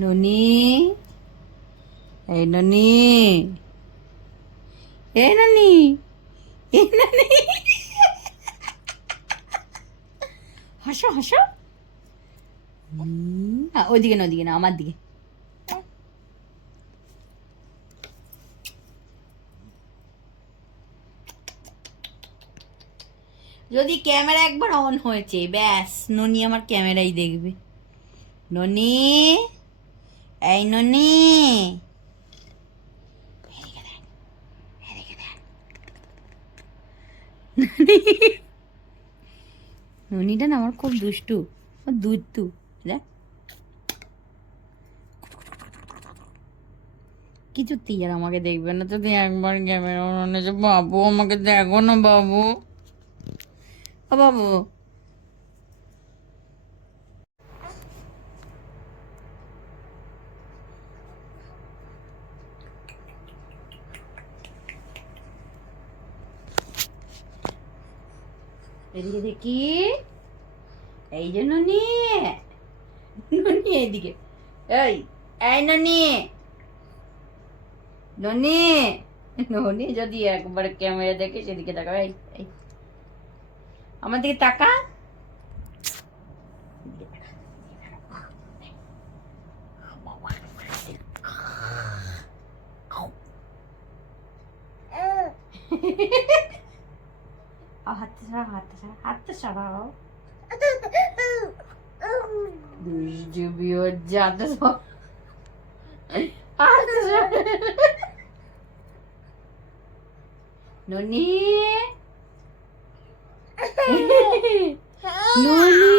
ননি, এই ননি, এই ননি, এই ননি, হাসো হাসো। ওইদিকে না, ওইদিকে না, আমার দিকে। যদি ক্যামেরা একবার অন হয়েছে ব্যাস, ননি আমার ক্যামেরাই দেখবে। ননি, এই ননি, ননিটা না আমার খুব দুষ্টু, দুধটু। দেখ কিছুতেই আর আমাকে দেখবে না যদি একবার ক্যামেরা অন হয়েছে। বাবু আমাকে দেখো না বাবু, ও বাবু। এদিকে দেখি, এই যে ননি, ননি এইদিকে, এই, এই ননি, ননি, ননি যদি একবার ক্যামেরা দেখে সেদিকে তাকাবে। এই এই আমার দিকে তাকা। হাতটা সরাও, হাতটা সরাও, হাতটা সরাও। দুষ্টুমি হচ্ছে, হাতটা সরাও, হাতটা সরাও। ননি, ননি।